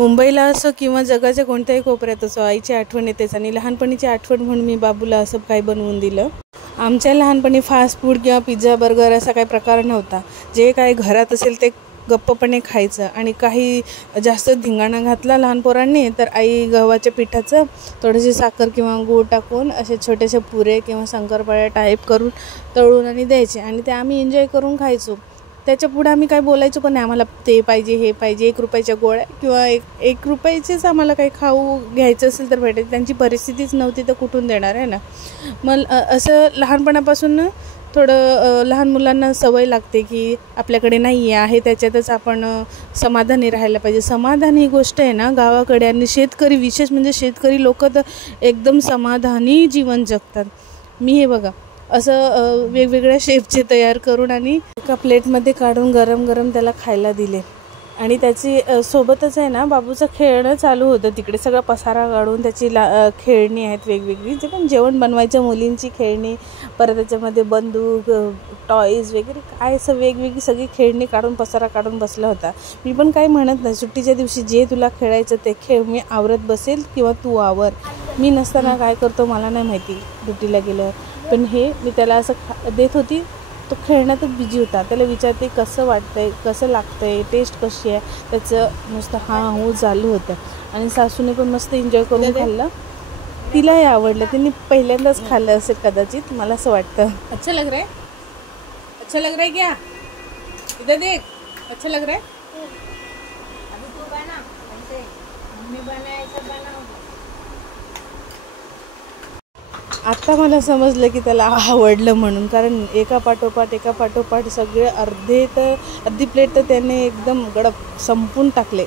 मुंबईला असो किंवा जगाच्या कोणत्याही कोपऱ्यात असो आईची आठवण येतेच आणि लहानपणीची आठवण म्हणून मी बाबूला असं काही बनवून दिलं। आमच्या लहानपणी फास्ट फूड किंवा पिझ्झा बर्गर असा काही प्रकार नव्हता। जे काही घरात असेल ते गप्पपणे खायचं आणि काही जास्त धिंगाणा घातला लहान पोरांनी तर आई गव्हाच्या पिठाचं थोडीशी साखर किंवा गूळ टाकून असे छोटेसे पुरे किंवा शंकरपाळ्या टाईप करून तळून आणि द्यायचे आणि ते आम्ही एन्जॉय करून खायचो। त्याच्या पुढे आम्ही काय बोलायचो पण नाही, आम्हाला ते पाहिजे हे पाहिजे। 1 रुपयाच्या गोळ्या किंवा एक रुपयाचेच आम्हाला काही खाऊ घ्यायचं असेल तर भेटायचं। त्यांची परिस्थितीच नव्हती तर कुठून देणार आहे ना। मग असं लहानपणापासून थोडं लहान मुलांना सवय लागते की आपल्याकडे नाही आहे त्याच्यातच आपण समाधानी राहायला पाहिजे। समाधान ही गोष्ट आहे ना गावाकडे आणि शेतकरी विशेष म्हणजे शेतकरी लोक तर एकदम समाधानी जीवन जगतात। मी हे बघा असं वेगवेगळ्या शेपचे तयार करून आणि एका प्लेटमध्ये काढून गरम गरम त्याला खायला दिले आणि त्याची सोबतच आहे ना बाबूचं खेळणं चालू होतं। तिकडे सगळा पसारा काढून त्याची खेळणी आहेत वेगवेगळी, जे पण जेवण बनवायच्या मुलींची खेळणी, परत त्याच्यामध्ये बंदूक टॉईज वगैरे काय असं वेगवेगळी सगळी खेळणी काढून पसारा काढून बसला होता। मी पण काही म्हणत नाही, सुट्टीच्या दिवशी जे तुला खेळायचं ते खेळ, मी आवरत बसेल किंवा तू आवर। मी नसताना काय करतो मला नाही माहिती ड्युटीला गेल्यावर, पण हे मी त्याला असं देत होती। तो खेळण्यातच बिझी होता। त्याला विचारते कसं वाटतंय, कसं लागतंय, टेस्ट कशी आहे, त्याचं नुसतं हां हो चालू होतं आणि सासूने पण मस्त एन्जॉय करून खाल्लं। तिलाही आवडलं, तिने पहिल्यांदाच खाल्लं असेल कदाचित, मला असं वाटतं। अच्छा लग रहा है, अच्छा लग रहा है क्या, इधर देख, अच्छा लग रहा है। अभी तू बना, मम्मी बनायचं बनव। आता मला समजलं की त्याला आवडलं म्हणून, कारण एका पाठोपाठ सगळे अर्धी प्लेट तर त्याने एकदम गडप संपून टाकले।